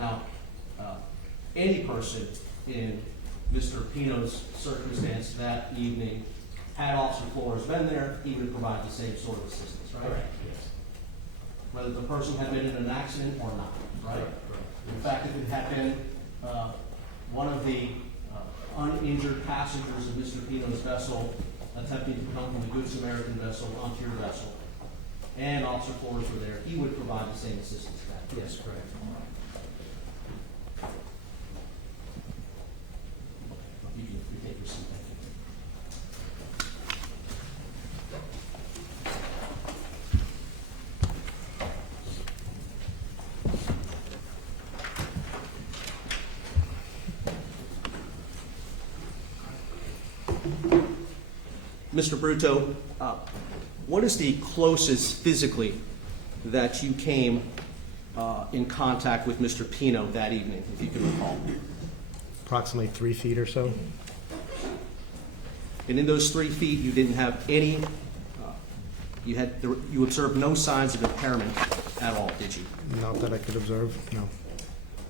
Now, any person in Mr. Pino's circumstance that evening, had Officer Flores been there, he would provide the same sort of assistance, right? Correct, yes. Whether the person had been in an accident or not, right? Correct. In fact, if it had been one of the uninjured passengers of Mr. Pino's vessel attempting to come from the Good Samaritan vessel onto your vessel, and Officer Flores were there, he would provide the same assistance to that. Yes, correct. You can take your seat. Thank you. Mr. Brutto, what is the closest physically that you came in contact with Mr. Pino that evening, if you can recall? Approximately 3 feet or so. And in those 3 feet, you didn't have any, you observed no signs of impairment at all, did you? Not that I could observe, no.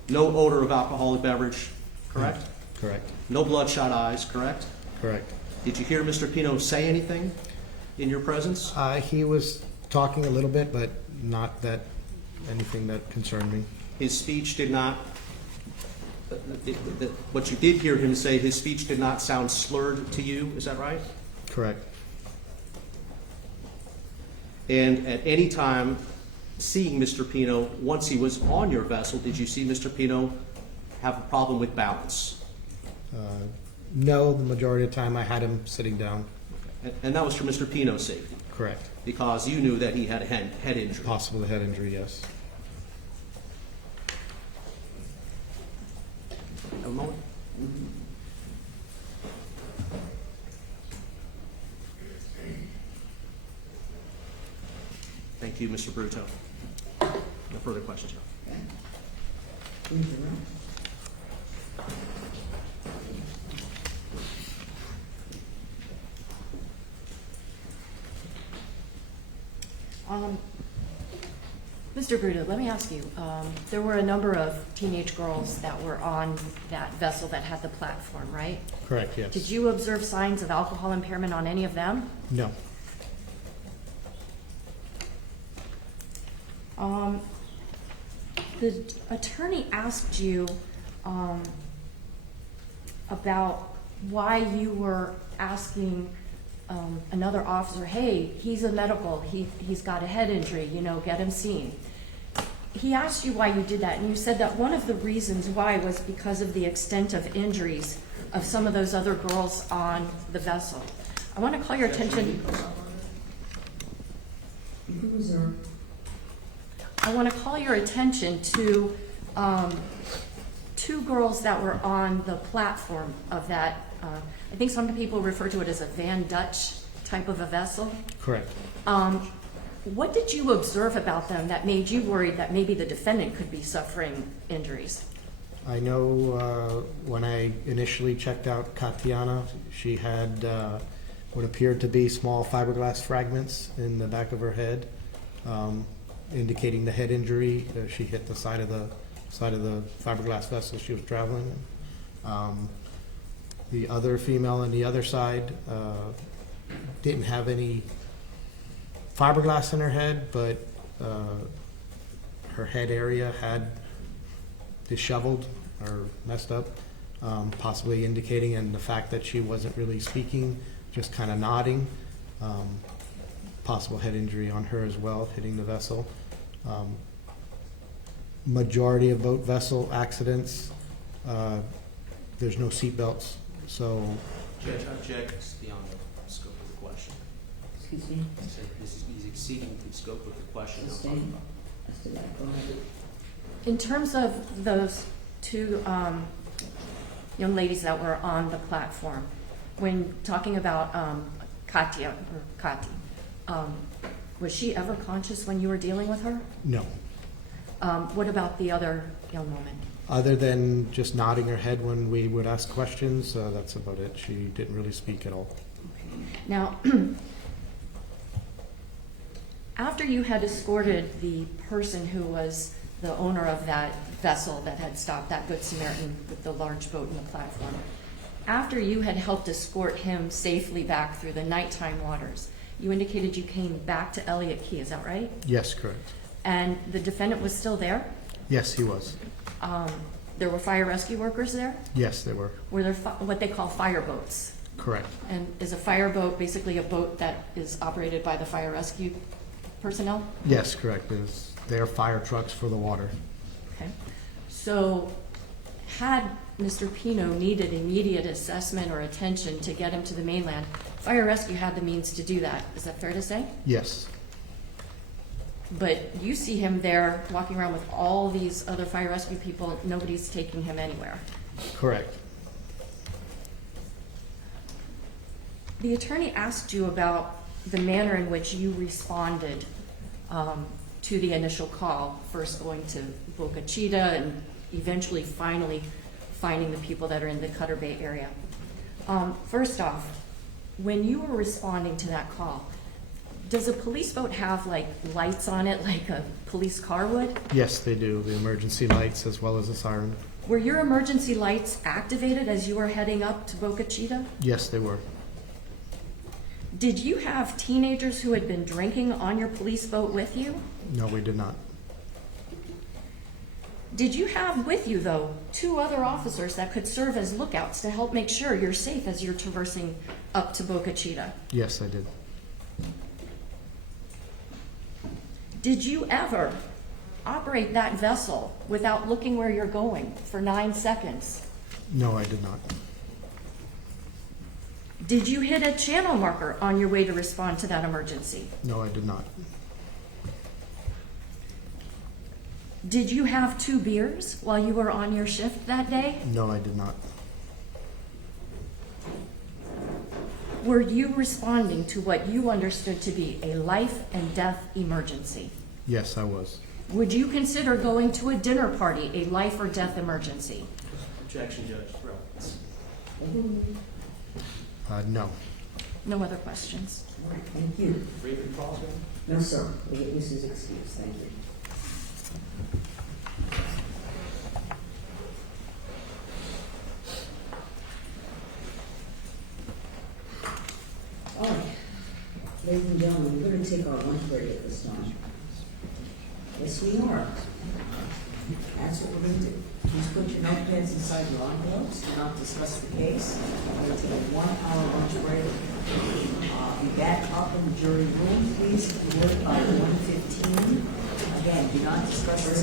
No odor of alcoholic beverage, correct? Correct. No bloodshot eyes, correct? Correct. Did you hear Mr. Pino say anything in your presence? He was talking a little bit, but not that anything that concerned me. His speech did not, what you did hear him say, his speech did not sound slurred to you, is that right? Correct. And at any time seeing Mr. Pino, once he was on your vessel, did you see Mr. Pino have a problem with balance? No, the majority of the time I had him sitting down. And that was for Mr. Pino's safety, Correct. because you knew that he had a head injury. Possible head injury, yes. A moment. Thank you, Mr. Brutto. No further questions. Mr. Brutto, let me ask you, there were a number of teenage girls that were on that vessel that had the platform, right? Correct, yes. Did you observe signs of alcohol impairment on any of them? No. The attorney asked you about why you were asking another officer, hey, he's a medical, he's got a head injury, you know, get him seen. He asked you why you did that, and you said that one of the reasons why was because of the extent of injuries of some of those other girls on the vessel. I want to call your attention. I want to call your attention to 2 girls that were on the platform of that. I think some people refer to it as a Van Dutch type of a vessel. Correct. What did you observe about them that made you worried that maybe the defendant could be suffering injuries? I know when I initially checked out Katiana, she had what appeared to be small fiberglass fragments in the back of her head, indicating the head injury. She hit the side of the fiberglass vessel she was traveling in. The other female on the other side didn't have any fiberglass in her head, but her head area had disheveled or messed up, possibly indicating, and the fact that she wasn't really speaking, just kind of nodding. Possible head injury on her as well, hitting the vessel. Majority of boat vessel accidents, there's no seat belts. So, Judge, object is beyond the scope of the question. Excuse me? He's exceeding the scope of the question. Sustained. Go ahead. In terms of those 2 young ladies that were on the platform, when talking about Kati, was she ever conscious when you were dealing with her? no. What about the other young woman? Other than just nodding her head when we would ask questions, that's about it. She didn't really speak at all. Okay. Now, after you had escorted the person who was the owner of that vessel that had stopped, that Good Samaritan with the large boat and the platform. After you had helped escort him safely back through the nighttime waters, you indicated you came back to Elliott Key, is that right? Yes, correct. And the defendant was still there? Yes, he was. There were fire rescue workers there? Yes, they were. Were there what they call fire boats? Correct. And is a fire boat basically a boat that is operated by the fire rescue personnel? Yes, correct. They are fire trucks for the water. Okay. So had Mr. Pino needed immediate assessment or attention to get him to the mainland, fire rescue had the means to do that. Is that fair to say? Yes. But you see him there walking around with all these other fire rescue people, nobody's taking him anywhere. Correct. The attorney asked you about the manner in which you responded to the initial call, first going to Boca Chica and eventually finally finding the people that are in the Cutter Bay area. First off, when you were responding to that call, does a police boat have like lights on it like a police car would? Yes, they do. The emergency lights as well as the siren. Were your emergency lights activated as you were heading up to Boca Chica? Yes, they were. Did you have teenagers who had been drinking on your police boat with you? No, we did not. Did you have with you, though, 2 other officers that could serve as lookouts to help make sure you're safe as you're traversing up to Boca Chica? Yes, I did. Did you ever operate that vessel without looking where you're going for 9 seconds? No, I did not. Did you hit a channel marker on your way to respond to that emergency? No, I did not. Did you have 2 beers while you were on your shift that day? No, I did not. Were you responding to what you understood to be a life and death emergency? Yes, I was. Would you consider going to a dinner party a life or death emergency? Objection, Judge. No. No other questions? All right, thank you. Raven calls, No, sir, the witness is excused, thank you. All right, ladies and gentlemen, we're going to take our 1:30 at this time. Yes, we are. That's what we're going to do. Please put your notepads inside your envelopes, do not discuss the case. We're going to take a 1-hour lunch break. Be back up in the jury room, please, if you would, by 1:15. Again, do not discuss this.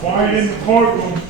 Quiet in the courtroom.